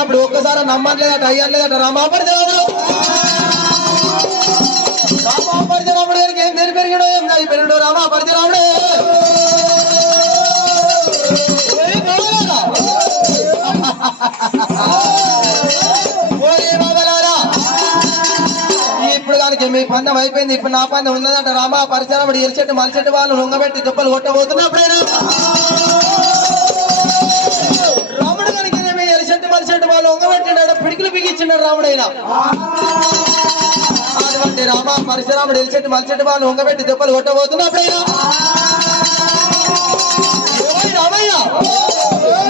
అప్పుడు ఒక్కసారి నమ్మట్లేదట అయ్యట్లేదట రామాపరిచరాముడు గారికి ఏం పేరు పెరిగాడో ఏం దాని పెరిగాడు రామాపరిచరాముడే ఇప్పుడు కనుక మీ పందెం అయిపోయింది. ఇప్పుడు నా పందెం ఉన్నదంట. రామా పరిచరాముడు ఎరిచెట్టు మలిచెట్టు వాళ్ళు లొంగబెట్టి దెబ్బలు కొట్టబోతున్నప్పుడైనా రాముడు కనుక ఎరిచెట్టు మలిచెట్టు వాళ్ళు లొంగబెట్టినాడు, పిడికిలు బిగించినాడు రాముడైనా. అటువంటి రామా పరిశరాముడు ఎలిచెట్టు మలిచెట్టు వాళ్ళు లొంగబెట్టి దెబ్బలు కొట్టబోతున్నప్పుడైనా రామయ్య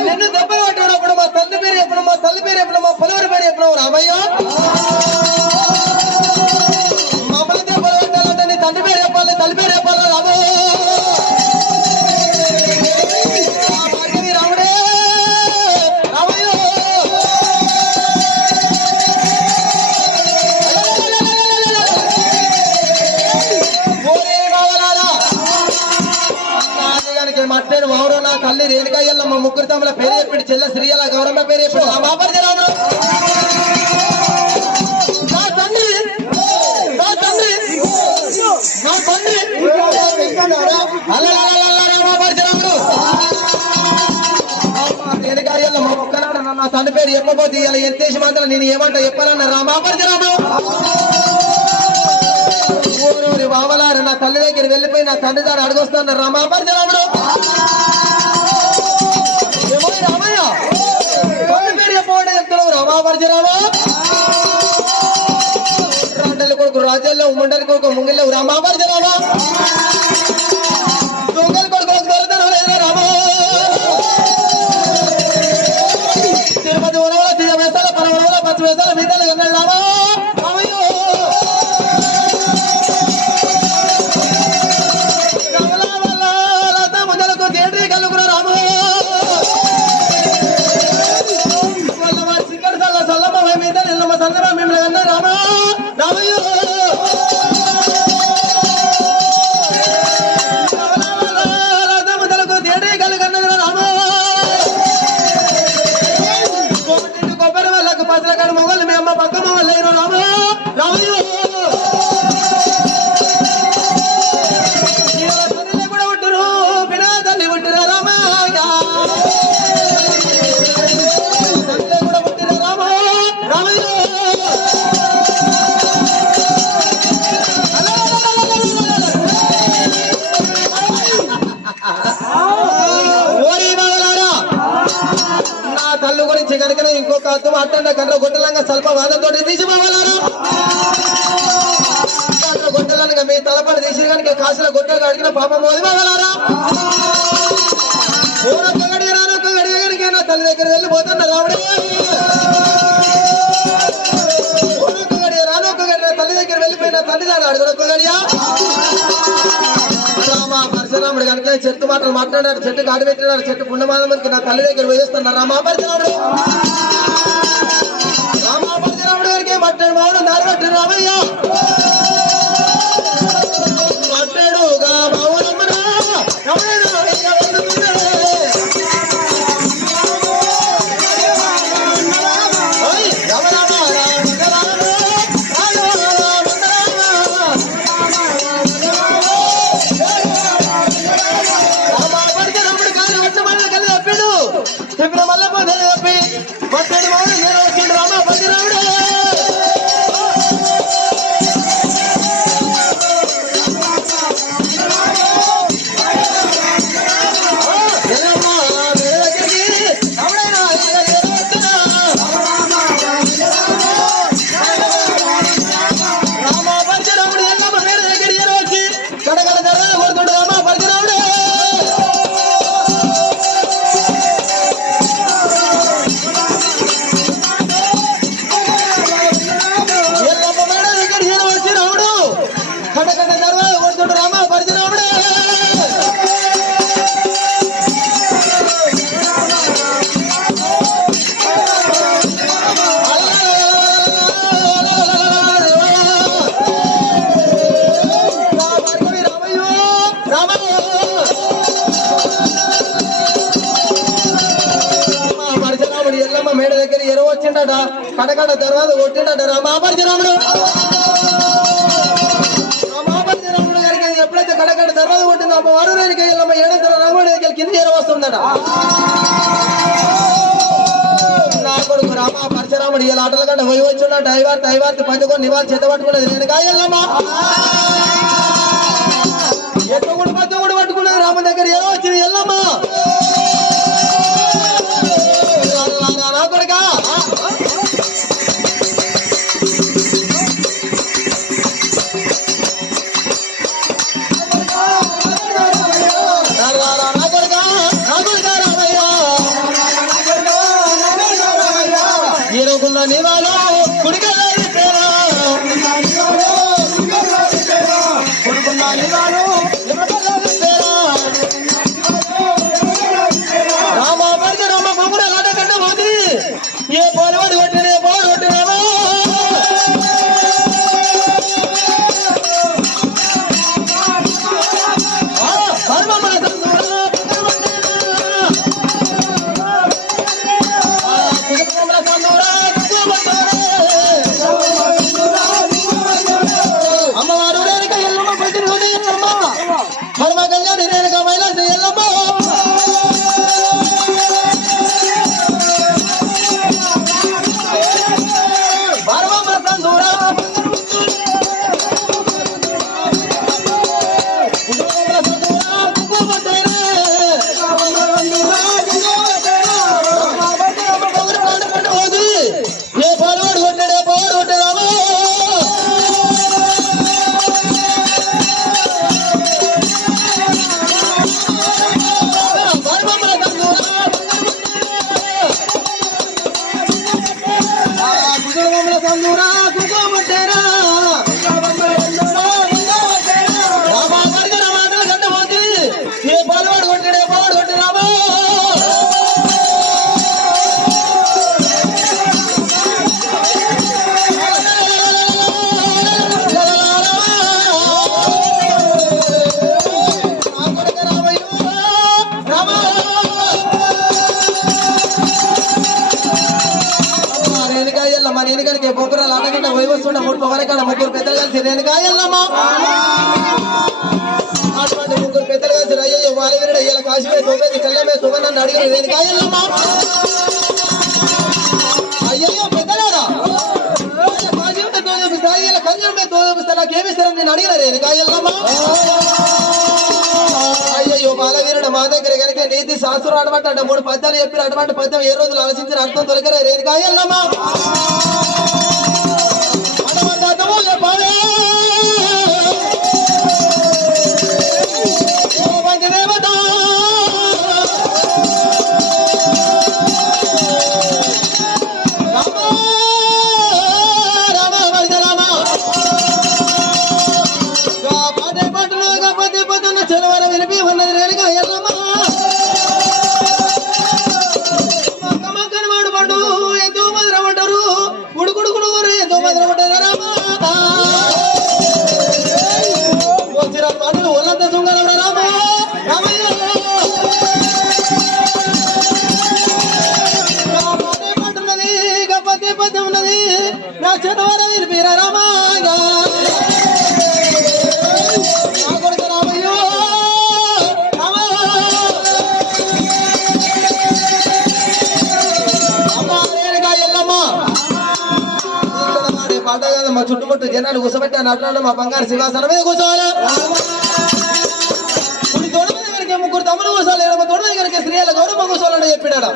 నిన్ను దెబ్బలు కొట్టినప్పుడు మా తల్లి పేరు ఎప్పుడు, మా తల్లి పేరు ఎప్పుడు, మా పొలవరి పేరు ఎప్పుడు రామయ్య మమ్మల్ని దెబ్బలు కొట్టాలంటే నీ తండ్రి పేరు చెప్పాలి, తల్లి పేరు చెప్పాలి రాము రాముడే రామయ్య. మట్టేడు మౌరు నా తల్లి రేణుకాయల్లమ్మ ముగ్గురు తమ్ముల పేరు చెప్పి చెల్ల శ్రీయల గౌరమ్మ పేరు చెప్పి రామాపరిచరాముడు నా తండ్రి నా తండ్రి నా తండ్రి రామాపరిచరాముడు రేణుకాయల్లమ్మ ఒక్కనాడు నా తండ్రి పేరు చెప్పబోతే ఇలా ఎంతేసి మాత్రం నేను ఏమంటా చెప్పాలన్న రామాపరిచరాముడు ఊరూరి బావలారు నా తల్లి దగ్గర వెళ్ళిపోయి నా తండ్రి దాన్ని అడుగొస్తాను రామాపరిచరాముడు రామయ్య తల్లి పేరు చెప్పబోడే చెప్తున్నావు రామాపరిచరామా రాండలి కొడుకు రాజ్యాల్లో ముండలి కొడుకు ముంగిళ్ళవు రామాపరిచరామా దొంగల కొడుకు దొరకను లేదా రామా తిరుపతి ఉనవల తీగ వేసాల పరవల పచ్చి వేసాల మీదలు కన్నాడు రామా కనుకనే ఇంకొక అర్థం అట్టండ కండ్ర గొట్టలంగా స్వల్ప వాదంతో తీసిపోవాలారా కండ్ర గొట్టలనగా మీ తలపడి తీసి కనుక కాసుల గొట్టలు అడిగిన పాపం పోదిపోవాలారా ఓనొక్క గడియ రానొక్క గడియ కనుక నా తల్లి దగ్గర వెళ్ళిపోతున్నా రావడే ఓనొక్క గడియ రానొక్క గడియ నా తల్లి దగ్గర వెళ్ళిపోయిన తల్లి దాన్ని అడుగునొక్క గడియ రామా పరశురాముడు కనుక చెట్టు మాటలు మాట్లాడారు, చెట్టు కాడి పెట్టినారు, చెట్టు పుణ్యమానకి నా తల్లి దగ్గర వేస్తున్నారు రామాపరిచరాముడు రామాపరిచరాముడు గారికి మట్టాడు మావుడు నారబట్టి రామయ్య మట్టాడుగా మావుడమ్మనా చెప్పిన మళ్ళీ పోతే చెప్పి మట్టాడు మావుడు నేను వచ్చిండు రామాపరిచరాముడు వచ్చిండట కడకడ తర్వాత కొట్టిండట రామాపరశురాముడు రామాపరశురాముడు గారికి ఎప్పుడైతే కడకడ తర్వాత కొట్టిందో అమ్మవారు రేణుక ఎల్లమ్మ ఏడంతర రంగోడి కింద చేరవస్తుందట నా కొడుకు రామా పరశురాముడు ఇలా ఆటల కంటే పోయి వచ్చిండ దైవార్తి పంచుకొని నివాళి చేత పట్టుకున్నది రేణుక ఎల్లమ్మ ఎత్తుగుడు పట్టుకున్నది రామ దగ్గర ఏదో వచ్చింది ఎల్లమ్మ నా కొడుక నివాలో కుడికల రామాపరశురామ బొమ్మడ ఆట కంటే పోతుంది ఏ పోలవాడు కొట్టినే పోలు కొట్టినేమో అమ్మవారు రేణుక ఎల్లమ్మ పచ్చిన ఎల్లమ్మ హర్మ కళ్యాణి రేణుక మైలాసి ఎల్లమ్మ మా రేణుగారికి బొగ్గురాలు ఆటగంట వైవస్తుండ మూడు పొగలకాడ ముగ్గురు పెద్దలు కలిసి రేణుగా ఎల్లమ్మ అటువంటి ముగ్గురు పెద్దలు కలిసి అయ్యో వాలివీరుడు అయ్యాల కాశీమే తోపేది కళ్యామే సుగన్నాన్ని అడిగిన రేణుగా ఎల్లమ్మ అయ్యో పెద్దలారా కాశీమే తోపిస్తా అయ్యాల కళ్యాణమే తోపిస్తా నాకేమిస్తారని నేను అడిగిన రేణుగా ఎల్లమ్మ అయ్యో బాలవీరుడు మా దగ్గర కనుక నీతి శాస్త్రం అటువంటి మూడు పద్యాలు చెప్పిన అటువంటి పద్యం ఏ రోజులు ఆలోచించిన అర్థం తొలగరే రేణుగా ఎల్లమ్మ మా చుట్టుముట్టు జనాలు కూర్చోబెట్టాను అట్లాంటి మా బంగారు సింహాసనం మీద కూర్చోవాలి తోడ దగ్గరికి ముగ్గురు తమ్ముడు కూర్చోవాలి తోడ దగ్గరికి స్త్రీల గౌరవ కూర్చోవాలని చెప్పినాడు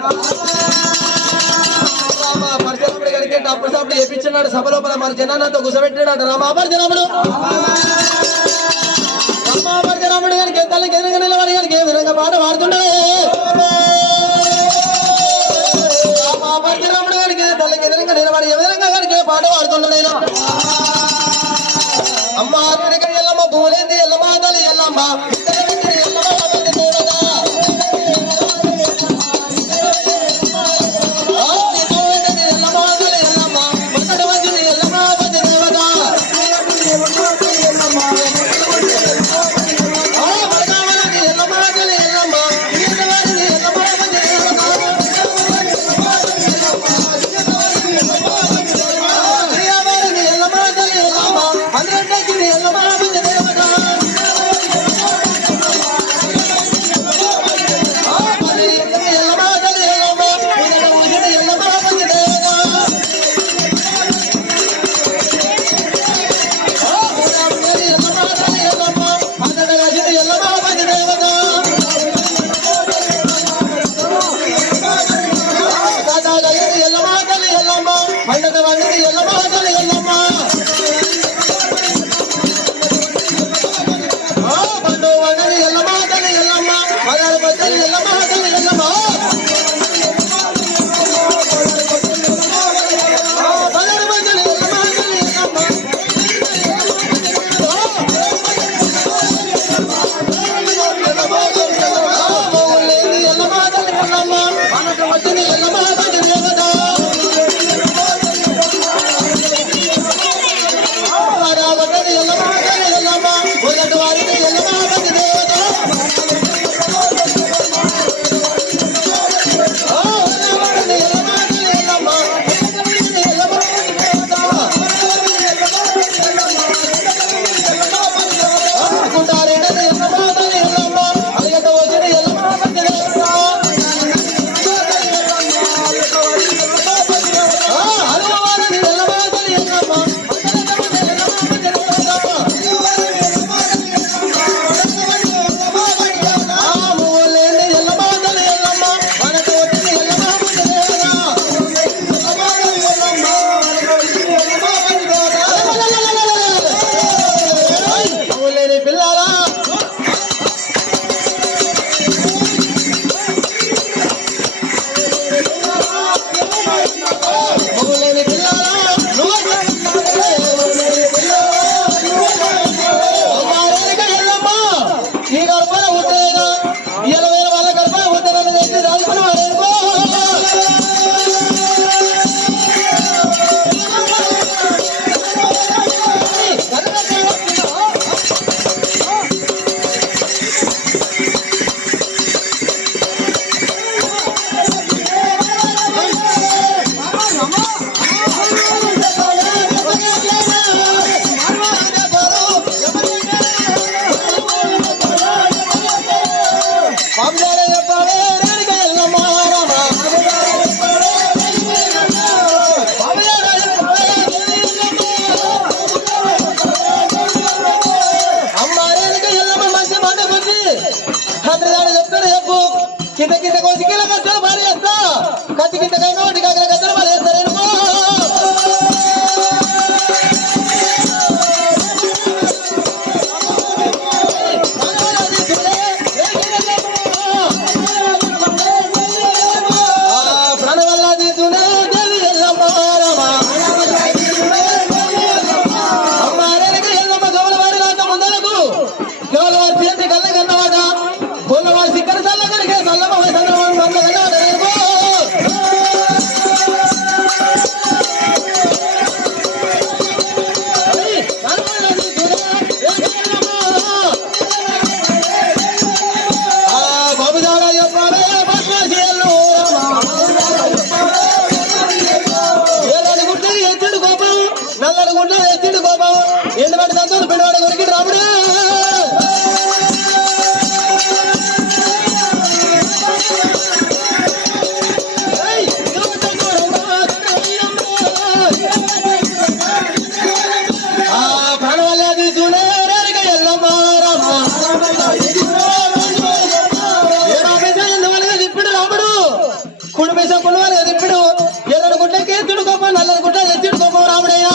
పరశురాముడి గారికి అప్పుడు సప్పుడు చెప్పించినాడు సభ లోపల మన జనాలతో కూర్చోబెట్టినాడు రామాపరశురాముడు రామాపరశురాముడి గారికి తల్లికి ఎదురుగా నిలబడి గారికి ఏ విధంగా పాట పాడుతున్నాడు రామాపరశురాముడి గారికి తల్లికి ఎదురుగా నిలబడి ఏ విధంగా గారికి పాట పాడుతున్నాడు అమ్మ ఎల్లమ్మ భూలేంది ఎల్లమ్మ తల్లి ఎల్లమ్మ గుంట్లో ఎత్తిండు కోపం ఎండబడి సంతోషం పిండివాడ కొరికి రాముడు ఇప్పుడు ఎర్రడు గుడ్లకి ఎత్తుడు గొప్ప నల్లడి గుడ్ల ఎత్తుడు గొప్ప రాముడయ్యా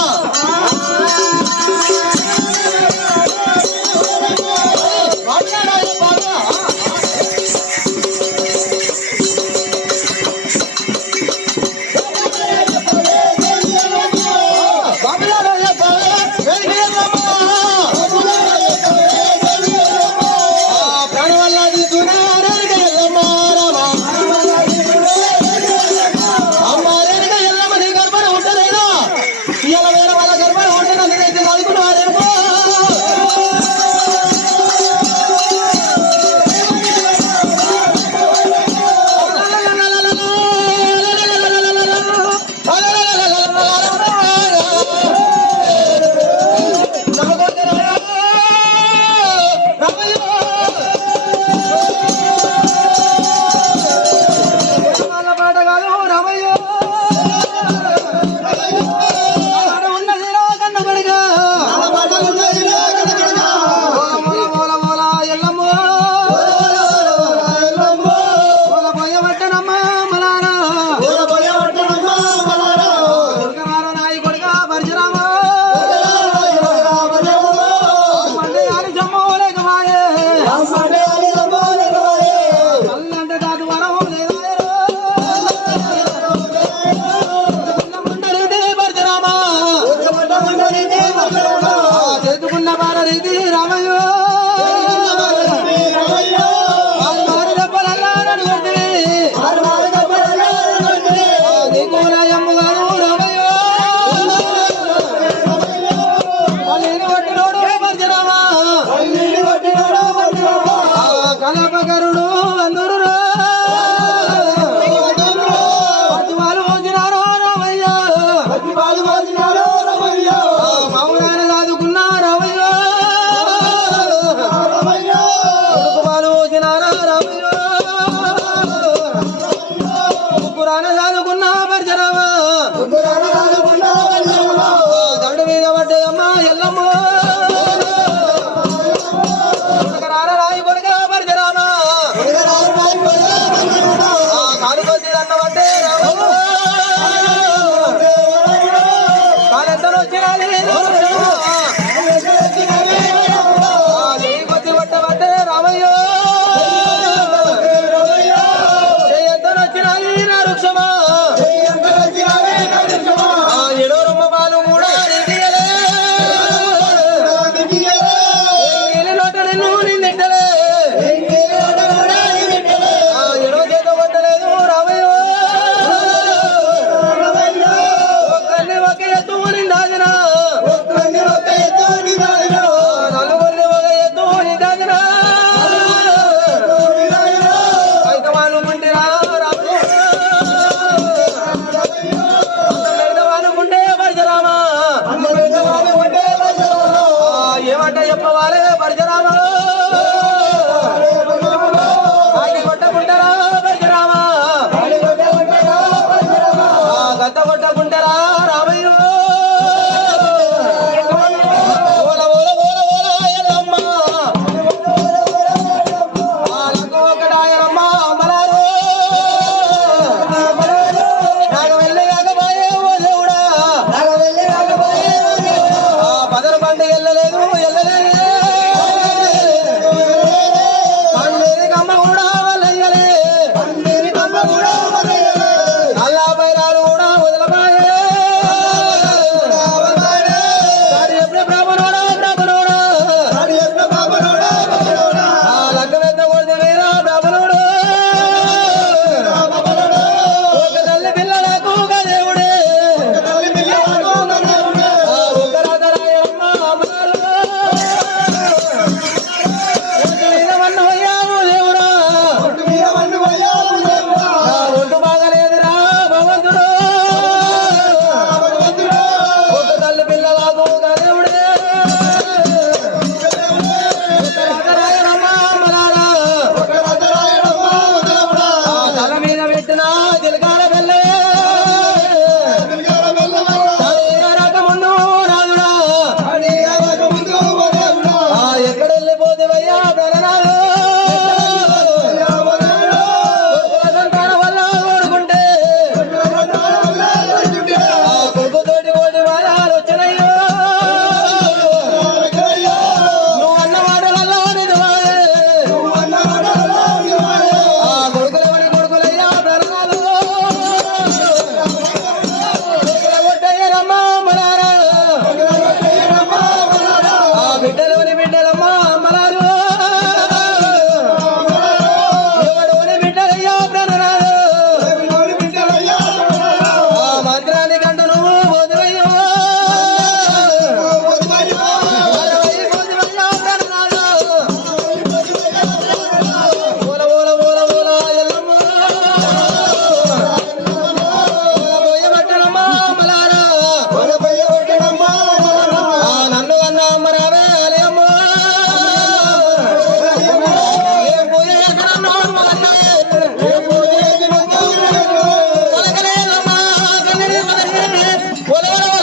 పోలవరం